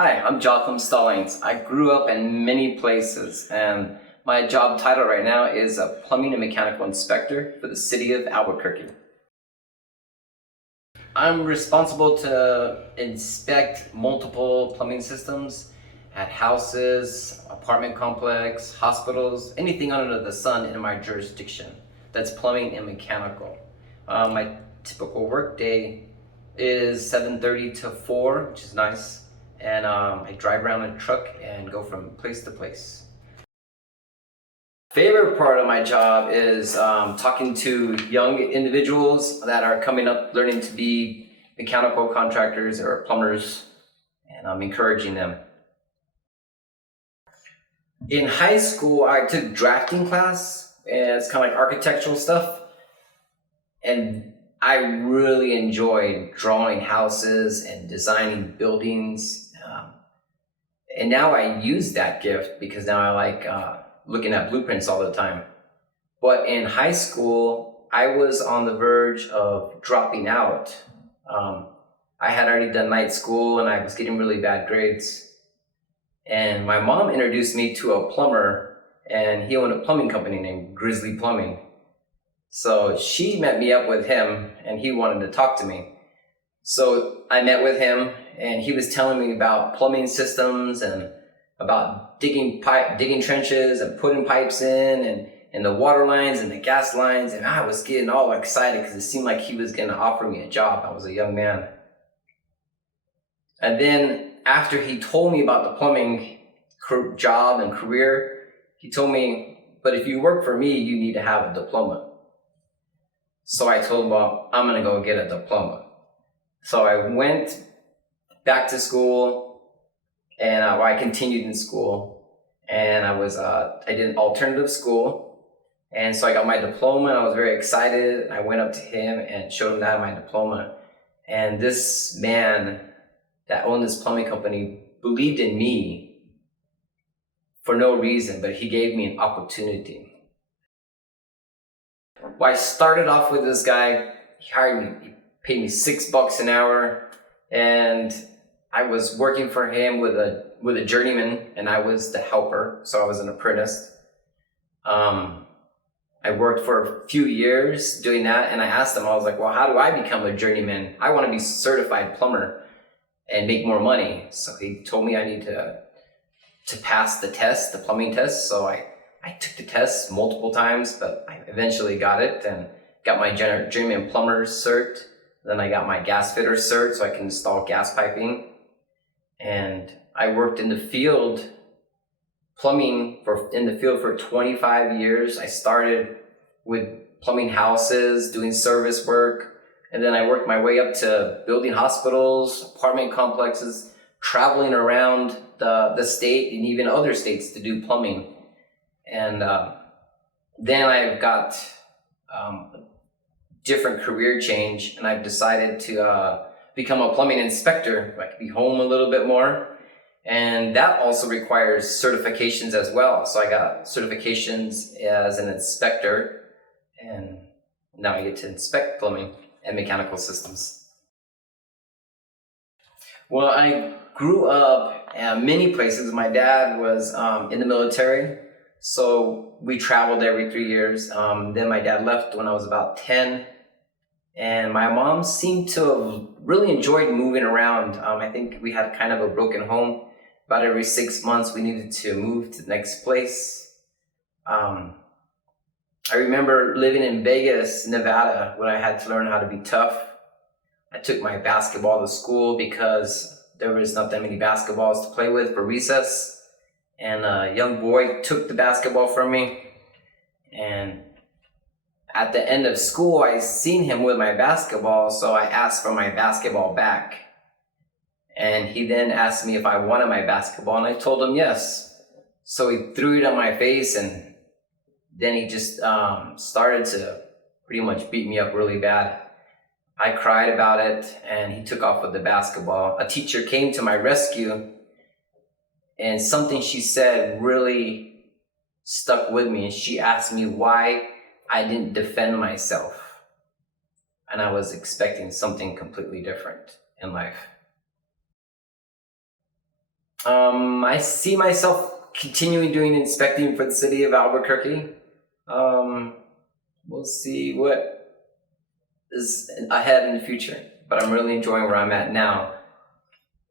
Hi, I'm Jotham Stallings. I grew up in many places, and my job title right now is a plumbing and mechanical inspector for the city of Albuquerque. I'm responsible to inspect multiple plumbing systems at houses, apartment complex, hospitals, anything under the sun in my jurisdiction that's plumbing and mechanical. My typical work day is 7:30 to 4, which is nice, and I drive around in a truck and go from place to place. Favorite part of my job is talking to young individuals that are coming up learning to be mechanical contractors or plumbers, and I'm encouraging them. In high school, I took drafting class, and it's kind of like architectural stuff, and I really enjoyed drawing houses and designing buildings. And now I use that gift because now I like looking at blueprints all the time. But in high school, I was on the verge of dropping out. I had already done night school and I was getting really bad grades. And my mom introduced me to a plumber, and he owned a plumbing company named Grizzly Plumbing. So she met me up with him and he wanted to talk to me. So I met with him and he was telling me about plumbing systems and about digging trenches and putting pipes in, and the water lines and the gas lines. And I was getting all excited because it seemed like he was going to offer me a job. I was a young man. And then after he told me about the plumbing job and career, he told me, but if you work for me, you need to have a diploma. So I told him, well, I'm going to go get a diploma. So I went back to school, and I continued in school, and I did an alternative school, and so I got my diploma, and I was very excited. I went up to him and showed him that my diploma, and this man that owned this plumbing company believed in me for no reason, but he gave me an opportunity. Well, I started off with this guy. He hired me. He paid me $6 an hour, and I was working for him with a journeyman, and I was the helper, so I was an apprentice. I worked for a few years doing that, and I asked him, I was like, well, how do I become a journeyman? I want to be a certified plumber and make more money. So he told me I need to pass the test, the plumbing test. So I took the test multiple times, but I eventually got it and got my journeyman plumber's cert. Then I got my gas fitter cert so I can install gas piping. And I worked in the field, in the field for 25 years. I started with plumbing houses, doing service work, and then I worked my way up to building hospitals, apartment complexes, traveling around the state and even other states to do plumbing. And then I've got a different career change, and I've decided to become a plumbing inspector. I can be home a little bit more. And that also requires certifications as well. So I got certifications as an inspector, and now I get to inspect plumbing and mechanical systems. Well, I grew up in many places. My dad was in the military, so we traveled every 3 years. Then my dad left when I was about 10. And my mom seemed to have really enjoyed moving around. I think we had kind of a broken home. About every 6 months, we needed to move to the next place. I remember living in Vegas, Nevada, when I had to learn how to be tough. I took my basketball to school because there was not that many basketballs to play with for recess. And a young boy took the basketball from me. And at the end of school, I seen him with my basketball, so I asked for my basketball back. And he then asked me if I wanted my basketball, and I told him yes. So he threw it on my face, and then he just started to pretty much beat me up really bad. I cried about it, and he took off with the basketball. A teacher came to my rescue, and something she said really stuck with me. And she asked me why I didn't defend myself. And I was expecting something completely different in life. I see myself continuing doing inspecting for the city of Albuquerque. We'll see what is ahead in the future, but I'm really enjoying where I'm at now.